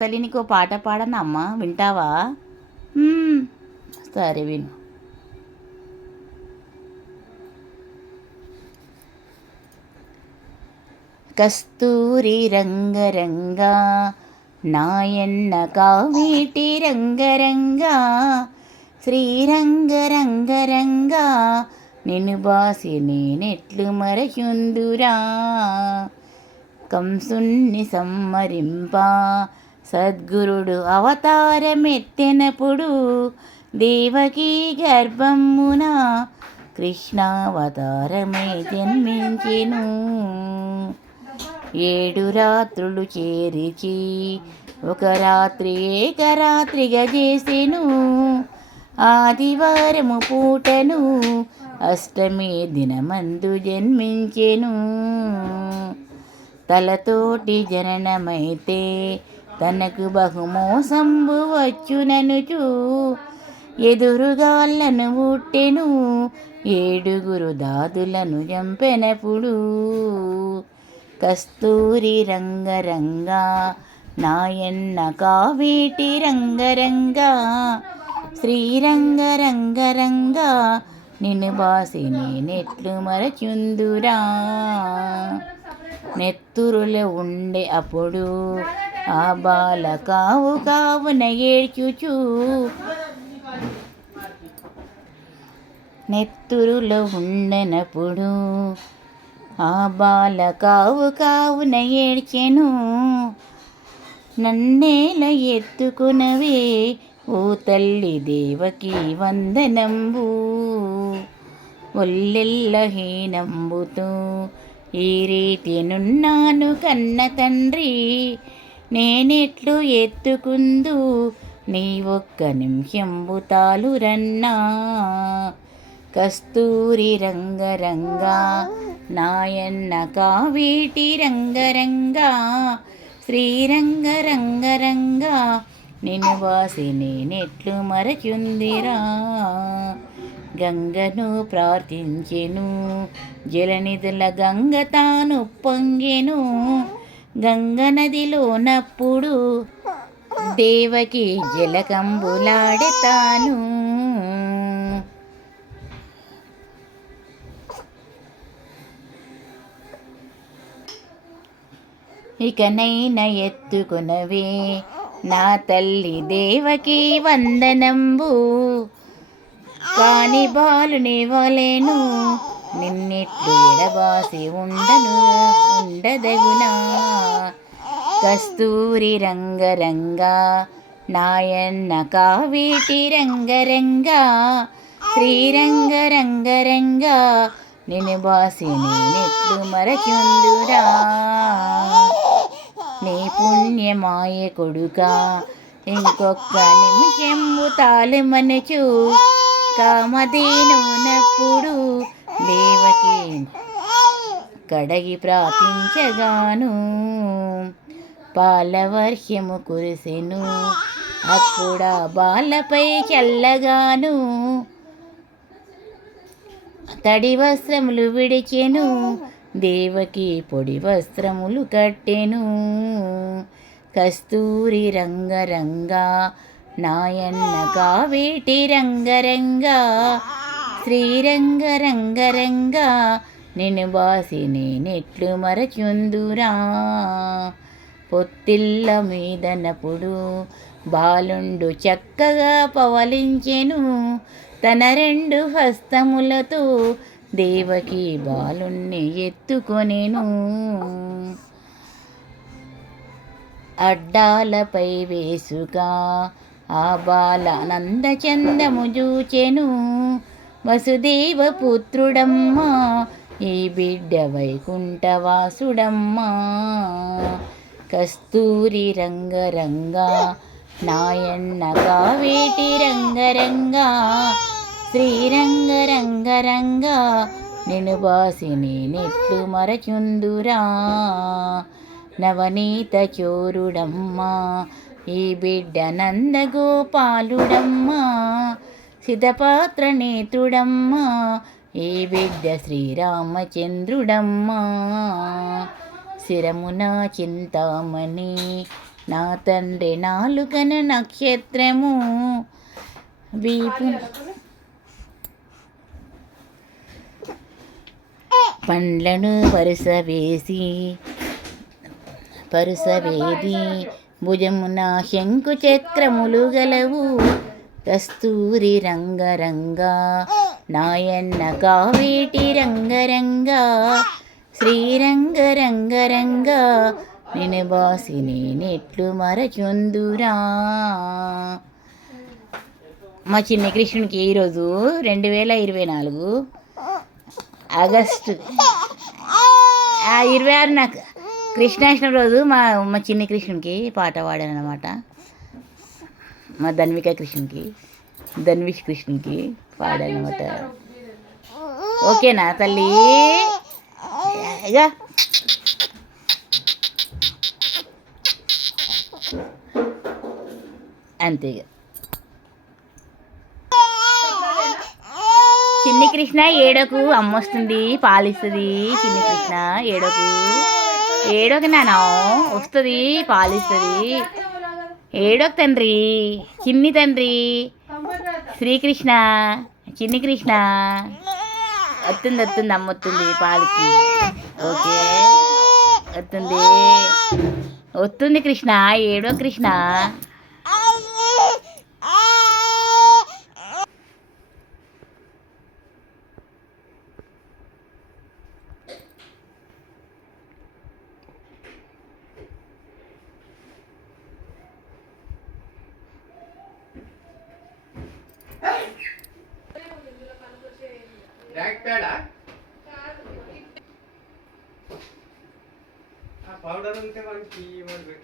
తల్లి నీకు పాట పాడనమ్మా వింటావా. సరే విను. కస్తూరి రంగరంగా నాయన్న కావేటి రంగరంగా శ్రీరంగరంగరంగా నిన్ను బాసి నేనెట్లు మరచుందురా కంసుణ్ణి సమ్మరింప సద్గురుడు అవతారమెత్తెనప్పుడు దేవకీ గర్భమున కృష్ణావతారమే జన్మించెను. ఏడు రాత్రులు చేరిచి ఒక రాత్రి ఏకరాత్రిగా చేసెను. ఆదివారము పూటను అష్టమి దినమందు జన్మించెను. తలతోటి జననమైతే తనకు బహుమోసంబు వచ్చుననుచు. ఎదురుగాళ్ళను పుట్టెను ఏడుగురు దాదులను చంపెనప్పుడు కస్తూరి రంగరంగా నాయన్న కావేటి రంగరంగా శ్రీరంగరంగరంగా నిన్ను బాసి నేనెట్లు మరచుందురా. నెత్తురులో ఉండే అప్పుడు ఆ బాల కావు కావున ఏడ్చుచు. నెత్తురులో ఉండనప్పుడు ఆ బాల కావు కావున ఏడ్చెను. నన్నేల ఎత్తుకునవే ఓ తల్లి దేవకి వందనంబు. ఒల్లెల్ల హీనంబుతూ ఈ రీతి నున్నాను కన్న తండ్రి. నేనెట్లు ఎత్తుకుందు నీ ఒక్క నిమిషంబు తాలురన్నా కస్తూరి రంగరంగా నాయన్న కావేటి రంగరంగా శ్రీరంగరంగరంగా నిన్ను వాసి నేనెట్లు మరచుందిరా. గంగను ప్రార్థించెను జలనిధుల గంగ తాను పొంగెను గంగ నదిలోనప్పుడు దేవకి జలకంబులాడెతాను. ఇకనైనా ఎత్తుకునవే నా తల్లి దేవకి వందనంబు. కాని బాలుని వలెను నిన్నెట్లు ఎడబాసి ఉండను ఉండదగునా? కస్తూరి రంగరంగా నాయన్న కావేటి రంగరంగా శ్రీరంగరంగరంగా నిన్ను బాసి నేనెట్లు మరచుందురా నీ పుణ్యమాయ కొడుక ఇంకొక్క నిమిషము తాళమనచు కామధేనునప్పుడు దేవకి కడగి ప్రార్థించగాను పాలవర్హ్యము కురిసెను. అప్పుడా బాలపై చల్లగాను తడి వస్త్రములు విడిచెను. దేవకి పొడి వస్త్రములు కట్టెను. కస్తూరి రంగరంగా నాయన్న కావేటి రంగరంగా శ్రీరంగ రంగరంగా నేను బాసి నేనెట్లు మరచుందురా. పొత్తిళ్ళ మీదనప్పుడు బాలుండు చక్కగా పవలించెను. తన రెండు హస్తములతో దేవకి బాలుణ్ణి ఎత్తుకొనెను. అడ్డాలపై వేసుగా ఆ బాల నందచందము చూచెను వసుదేవ పుత్రుడమ్మా ఈ బిడ్డ వైకుంఠవాసుడమ్మా. కస్తూరి రంగరంగా నాయన్న కావేటి రంగరంగా శ్రీరంగరంగరంగా నేను బాసిని నెట్లు మరచుందురా. నవనీత చోరుడమ్మా ఈ బిడ్డ నందగోపాలుడమ్మా. సిద్ధపాత్ర నేత్రుడమ్మా ఏ విద్య శ్రీరామచంద్రుడమ్మా. శిరమున చింతామణి నా తండ్రి నాలుకన నక్షత్రము. వీపు పండ్లను పరుస వేసి పరుసవేది భుజమున శంకు చక్రములు గలవు. కస్తూరి రంగరంగా నాయన్న కావేటి రంగరంగా శ్రీరంగరంగరంగా నేను బాసి నేనెట్లు మరచుందురా. మా చిన్న కృష్ణునికి ఈరోజు రెండు వేల ఇరవై నాలుగు ఆగస్టు. ఆ ఇరవై ఆరు నాకు కృష్ణాష్టమి రోజు మా మా చిన్న కృష్ణునికి పాట పాడాను అనమాట మా ధన్విక కృష్ణకి ధన్విష్ కృష్ణకి పాడనమాట. ఓకేనా తల్లి? ఇక అంతే చిన్ని కృష్ణ ఏడోకు అమ్మొస్తుంది పాలిస్తుంది. చిన్ని కృష్ణ ఏడోకు. ఏడోకి నాన్న వస్తుంది పాలిస్తుంది. ఏడోకి తండ్రి చిన్ని తండ్రి శ్రీకృష్ణ చిన్ని కృష్ణ. వస్తుంది వస్తుంది అమ్మ వస్తుంది పాలుతుంది ఓకే. వస్తుంది వస్తుంది కృష్ణ ఏడో కృష్ణ. ಮುಖ್ಯವಾಗಿ ಈ ಒಂದು